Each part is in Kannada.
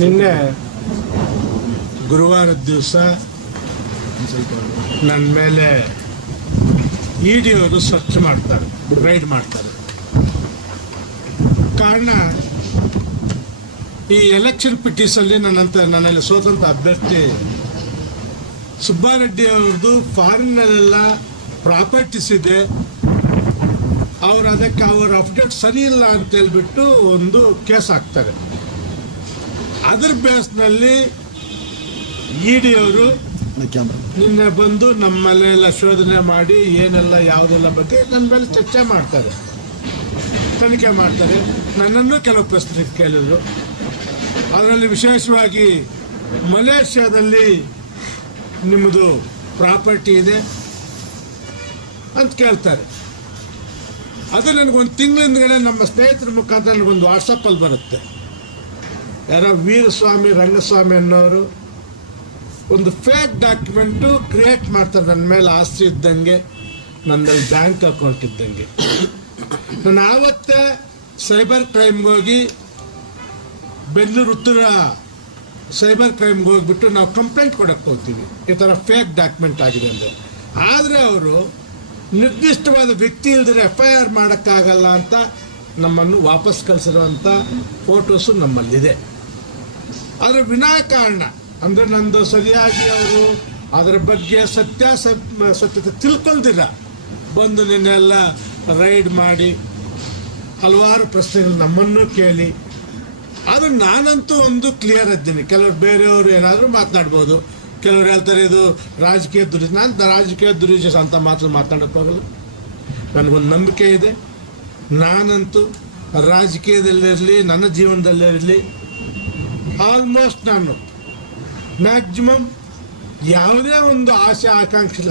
ನಿನ್ನೆ ಗುರುವಾರದ ದಿವಸ ನನ್ನ ಮೇಲೆ ಇಡಿಯವರು ಸರ್ಚ್ ಮಾಡ್ತಾರೆ, ರೈಡ್ ಮಾಡ್ತಾರೆ. ಕಾರಣ ಈ ಎಲೆಕ್ಷನ್ ಪಿಟಿಸಲ್ಲಿ ನನ್ನಲ್ಲಿ ಸ್ವತಂತ್ರ ಅಭ್ಯರ್ಥಿ ಸುಬ್ಬಾರೆಡ್ಡಿ ಅವ್ರದ್ದು ಫಾರಿನ್ನಲ್ಲೆಲ್ಲ ಪ್ರಾಪರ್ಟೀಸ್ ಇದೆ, ಅದಕ್ಕೆ ಅವ್ರ ಅಪ್ಡೇಟ್ ಸರಿ ಇಲ್ಲ ಅಂತ ಹೇಳ್ಬಿಟ್ಟು ಒಂದು ಕೇಸ್ ಹಾಕ್ತಾರೆ. ಅದ್ರ ಬೇಸ್ನಲ್ಲಿ ಇಡಿಯವರು ನಿನ್ನೆ ಬಂದು ನಮ್ಮ ಮನೆಯೆಲ್ಲ ಶೋಧನೆ ಮಾಡಿ ಏನೆಲ್ಲ ಯಾವುದೆಲ್ಲ ಬಗ್ಗೆ ನನ್ನ ಮೇಲೆ ಚರ್ಚೆ ಮಾಡ್ತಾರೆ, ತನಿಖೆ ಮಾಡ್ತಾರೆ. ನನ್ನನ್ನು ಕೆಲವು ಪ್ರಶ್ನೆ ಕೇಳಿದ್ರು. ಅದರಲ್ಲಿ ವಿಶೇಷವಾಗಿ ಮಲೇಷ್ಯಾದಲ್ಲಿ ನಿಮ್ಮದು ಪ್ರಾಪರ್ಟಿ ಇದೆ ಅಂತ ಕೇಳ್ತಾರೆ. ಅದು ನನಗೊಂದು ತಿಂಗಳಿಂದಗಡೆ ನಮ್ಮ ಸ್ನೇಹಿತರ ಮುಖಾಂತರ ನನಗೊಂದು ವಾಟ್ಸಪ್ಪಲ್ಲಿ ಬರುತ್ತೆ. ಯಾರೋ ವೀರಸ್ವಾಮಿ ರಂಗಸ್ವಾಮಿ ಅನ್ನೋರು ಒಂದು ಫೇಕ್ ಡಾಕ್ಯುಮೆಂಟು ಕ್ರಿಯೇಟ್ ಮಾಡ್ತಾರೆ ನನ್ನ ಮೇಲೆ ಆಸ್ತಿ ಇದ್ದಂಗೆ, ನನ್ನಲ್ಲಿ ಬ್ಯಾಂಕ್ ಅಕೌಂಟ್ ಇದ್ದಂಗೆ. ನಾನು ಆವತ್ತೇ ಸೈಬರ್ ಕ್ರೈಮ್ಗೆ ಹೋಗಿ ಬೆಂಗಳೂರು ಉತ್ತರ ಸೈಬರ್ ಕ್ರೈಮ್ಗೆ ಹೋಗಿಬಿಟ್ಟು ನಾವು ಕಂಪ್ಲೇಂಟ್ ಕೊಡೋಕ್ಕೆ ಹೋಗ್ತೀವಿ, ಈ ಥರ ಫೇಕ್ ಡಾಕ್ಯುಮೆಂಟ್ ಆಗಿದೆ ಅಂದರೆ. ಆದರೆ ಅವರು ನಿರ್ದಿಷ್ಟವಾದ ವ್ಯಕ್ತಿ ಇಲ್ದಿರ FIR ಮಾಡೋಕ್ಕಾಗಲ್ಲ ಅಂತ ನಮ್ಮನ್ನು ವಾಪಸ್ ಕಳಿಸಿರುವಂಥ ಫೋಟೋಸು ನಮ್ಮಲ್ಲಿದೆ. ಆದರೆ ವಿನಾಕಾರಣ ಅಂದರೆ ನಂದು ಸರಿಯಾಗಿ ಅವರು ಅದರ ಬಗ್ಗೆ ಸತ್ಯತೆ ತಿಳ್ಕೊಳ್ದಿರ ಬಂದು ನಿನ್ನೆಲ್ಲ ರೈಡ್ ಮಾಡಿ ಹಲವಾರು ಪ್ರಶ್ನೆಗಳು ನಮ್ಮನ್ನು ಕೇಳಿ. ಆದರೆ ನಾನಂತೂ ಒಂದು ಕ್ಲಿಯರ್ ಇದ್ದೀನಿ. ಕೆಲವರು ಬೇರೆಯವರು ಏನಾದರೂ ಮಾತನಾಡ್ಬೋದು, ಕೆಲವರು ಹೇಳ್ತಾರೆ ಇದು ರಾಜಕೀಯ ದುರುದ್ದೇಶ. ನಾನು ರಾಜಕೀಯ ದುರುದ್ದೇಶ ಅಂತ ಮಾತಾಡೋಕ್ಕೆ ಹೋಗಲ್ಲ. ನನಗೊಂದು ನಂಬಿಕೆ ಇದೆ. ನಾನಂತೂ ರಾಜಕೀಯದಲ್ಲಿರಲಿ ನನ್ನ ಜೀವನದಲ್ಲಿರಲಿ ಆಲ್ಮೋಸ್ಟ್ ನಾನು ಮ್ಯಾಕ್ಸಿಮಮ್ ಯಾವುದೇ ಒಂದು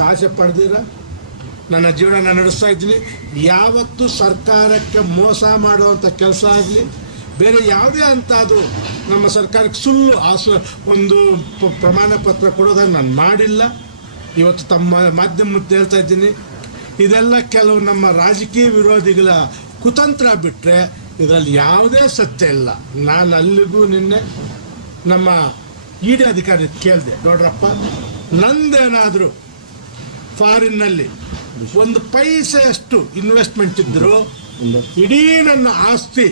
ಆಸೆ ಪಡೆದಿರ ನನ್ನ ಜೀವನ ನಾನು ನಡೆಸ್ತಾ ಇದ್ದೀನಿ. ಯಾವತ್ತೂ ಸರ್ಕಾರಕ್ಕೆ ಮೋಸ ಮಾಡುವಂಥ ಕೆಲಸ ಆಗಲಿ, ಬೇರೆ ಯಾವುದೇ ಅಂತ ಅದು ನಮ್ಮ ಸರ್ಕಾರಕ್ಕೆ ಸುಳ್ಳು ಒಂದು ಪ್ರಮಾಣ ಪತ್ರ ಕೊಡೋದನ್ನು ನಾನು ಮಾಡಿಲ್ಲ. ಇವತ್ತು ತಮ್ಮ ಮಾಧ್ಯಮಕ್ಕೆ ಹೇಳ್ತಾ ಇದ್ದೀನಿ, ಇದೆಲ್ಲ ಕೆಲವು ನಮ್ಮ ರಾಜಕೀಯ ವಿರೋಧಿಗಳ ಕುತಂತ್ರ ಬಿಟ್ಟರೆ ಇದರಲ್ಲಿ ಯಾವುದೇ ಸತ್ಯ ಇಲ್ಲ. ನಾನು ಅಲ್ಲಿಗೂ ನಿನ್ನೆ ನಮ್ಮ ಇಡಿ ಅಧಿಕಾರಿ ಕೇಳಿದೆ, ನೋಡ್ರಪ್ಪ ನಂದೇನಾದರೂ ಫಾರಿನ್ನಲ್ಲಿ ಒಂದು ಪೈಸೆಯಷ್ಟು ಇನ್ವೆಸ್ಟ್ಮೆಂಟ್ ಇದ್ದರೂ ಇಡೀ ನನ್ನ ಆಸ್ತಿ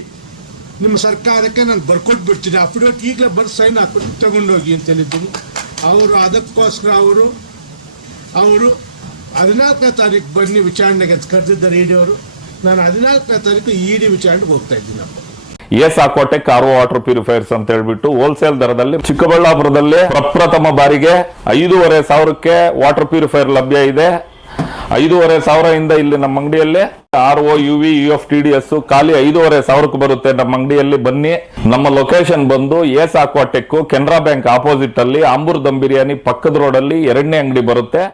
ನಿಮ್ಮ ಸರ್ಕಾರಕ್ಕೆ ನಾನು ಬರ್ಕೊಟ್ಬಿಡ್ತೀನಿ, ಅಫಿಡೇವಿಟ್ ಈಗಲೇ ಸೈನ್ ಹಾಕ್ಬಿಟ್ಟು ತಗೊಂಡೋಗಿ ಅಂತ ಹೇಳಿದ್ದೀನಿ. ಅವರು ಅದಕ್ಕೋಸ್ಕರ ಅವರು 14ನೇ ತಾರೀಕು ಬನ್ನಿ ವಿಚಾರಣೆಗೆ ಕರೆದಿದ್ದಾರೆ ಇಡಿಯವರು. ನಾನು 14ನೇ ತಾರೀಕು ಇಡಿ ವಿಚಾರಣೆಗೆ ಹೋಗ್ತಾ ಇದ್ದೀನಪ್ಪ. ಎಸ್ಆಕ್ವಾಟೆಕ್ RO ವಾಟರ್ ಪ್ಯೂರಿಫೈರ್ಸ್ ಅಂತ ಹೇಳ್ಬಿಟ್ಟು ಹೋಲ್ಸೇಲ್ ದರದಲ್ಲಿ ಚಿಕ್ಕಬಳ್ಳಾಪುರದಲ್ಲಿ ಪ್ರಪ್ರಥಮ ಬಾರಿಗೆ 5,500ಕ್ಕೆ ವಾಟರ್ ಪ್ಯೂರಿಫೈರ್ ಲಭ್ಯ ಇದೆ. 5,500 ಇಲ್ಲಿ ನಮ್ಮ ಅಂಗಡಿಯಲ್ಲಿ RO UV UF TDS ಖಾಲಿ 5,500ಕ್ಕೆ ಬರುತ್ತೆ ನಮ್ಮ ಅಂಗಡಿಯಲ್ಲಿ. ಬನ್ನಿ. ನಮ್ಮ ಲೊಕೇಶನ್ ಬಂದು ಎಸ್ಆಕ್ವಾಟೆಕ್ ಕೆನರಾ ಬ್ಯಾಂಕ್ ಆಪೋಸಿಟ್ ಅಲ್ಲಿ ಆಂಬೂರ್ ದಮ್ ಬಿರಿಯಾನಿ ಪಕ್ಕದ ರೋಡ್ ಅಲ್ಲಿ 2ನೇ ಅಂಗಡಿ ಬರುತ್ತೆ.